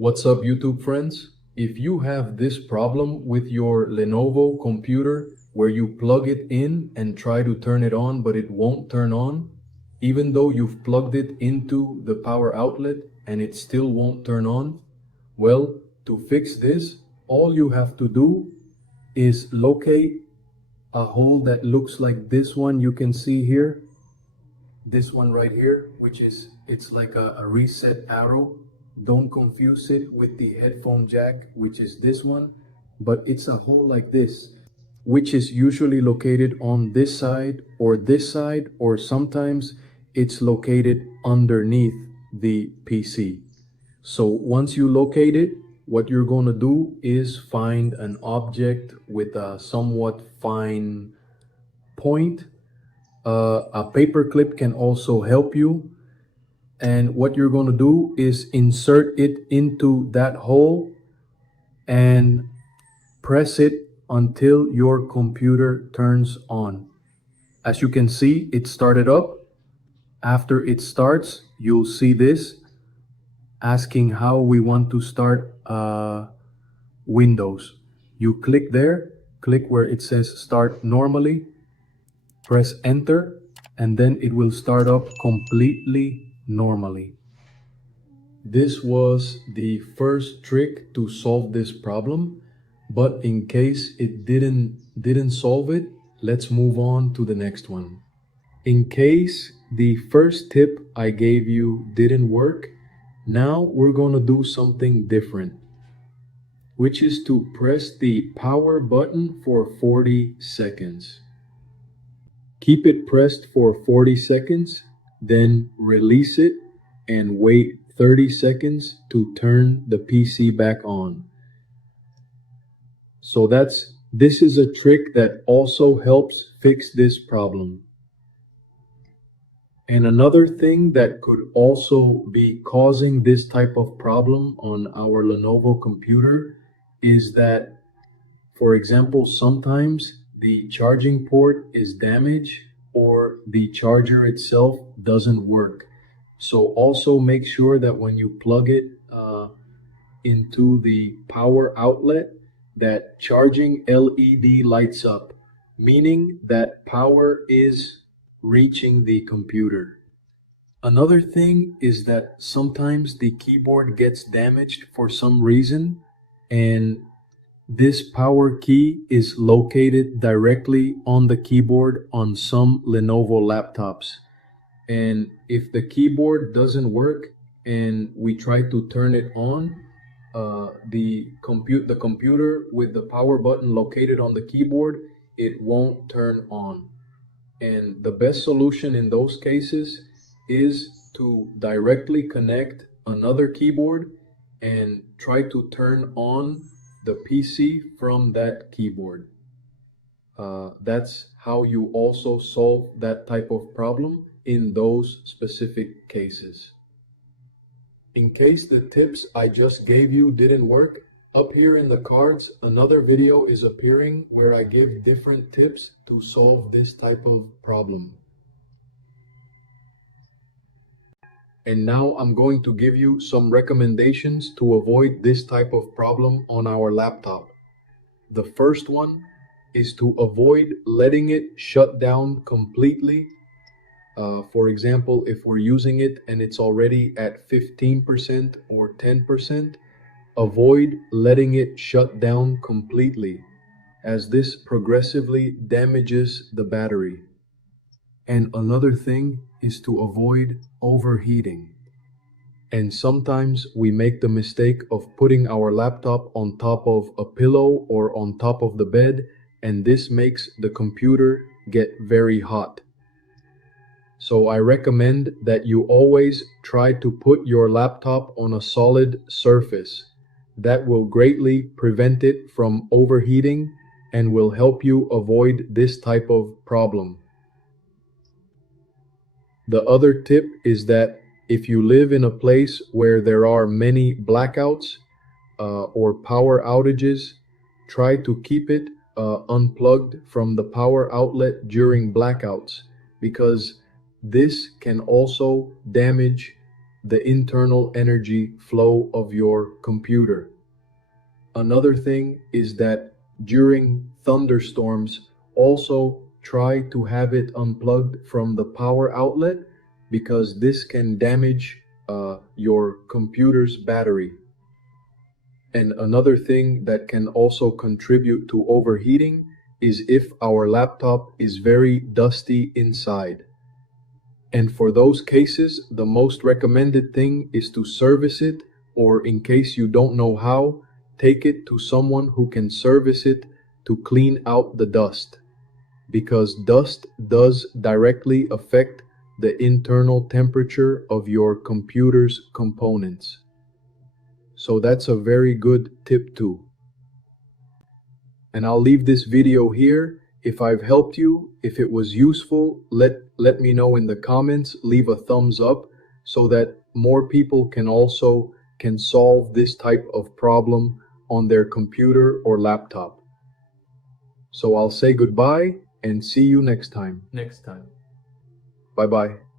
What's up, YouTube friends? If you have this problem with your Lenovo computer where you plug it in and try to turn it on, but it won't turn on, even though you've plugged it into the power outlet and it still won't turn on, well, to fix this, all you have to do is locate a hole that looks like this one you can see here, this one right here, which is it's like a reset arrow. Don't confuse it with the headphone jack, which is this one, but it's a hole like this, which is usually located on this side, or sometimes it's located underneath the PC. So once you locate it, what you're going to do is find an object with a somewhat fine point. A paper clip can also help you. And what you're going to do is insert it into that hole and press it until your computer turns on. As you can see, it started up. After it starts, you'll see this asking how we want to start Windows. You click there, click where it says start normally, press enter, and then it will start up completely normally. This was the first trick to solve this problem, but in case it didn't solve it, let's move on to the next one. In case the first tip I gave you didn't work, now we're going to do something different, which is to press the power button for 40 seconds. Keep it pressed for 40 seconds, then release it and wait 30 seconds to turn the PC back on. So this is a trick that also helps fix this problem. And another thing that could also be causing this type of problem on our Lenovo computer is that, for example, sometimes the charging port is damaged or the charger itself doesn't work. So also make sure that when you plug it into the power outlet, that charging LED lights up, meaning that power is reaching the computer. Another thing is that sometimes the keyboard gets damaged for some reason, and this power key is located directly on the keyboard on some Lenovo laptops. And if the keyboard doesn't work and we try to turn it on, the computer with the power button located on the keyboard, it won't turn on. And the best solution in those cases is to directly connect another keyboard and try to turn on the PC from that keyboard. That's how you also solve that type of problem in those specific cases. In case the tips I just gave you didn't work, up here in the cards, another video is appearing where I give different tips to solve this type of problem. And now I'm going to give you some recommendations to avoid this type of problem on our laptop. The first one is to avoid letting it shut down completely. For example, if we're using it and it's already at 15% or 10%, avoid letting it shut down completely, as this progressively damages the battery. And another thing is to avoid overheating. And sometimes we make the mistake of putting our laptop on top of a pillow or on top of the bed, and this makes the computer get very hot. So I recommend that you always try to put your laptop on a solid surface. That will greatly prevent it from overheating and will help you avoid this type of problem. The other tip is that if you live in a place where there are many blackouts or power outages, try to keep it unplugged from the power outlet during blackouts, because this can also damage the internal energy flow of your computer. Another thing is that during thunderstorms, also try to have it unplugged from the power outlet because this can damage your computer's battery. And another thing that can also contribute to overheating is if our laptop is very dusty inside. And for those cases, the most recommended thing is to service it, or in case you don't know how, take it to someone who can service it to clean out the dust. Because dust does directly affect the internal temperature of your computer's components. So that's a very good tip too. And I'll leave this video here. If I've helped you, if it was useful, let me know in the comments, leave a thumbs up so that more people can solve this type of problem on their computer or laptop. So I'll say goodbye and see you next time. Next time. Bye bye.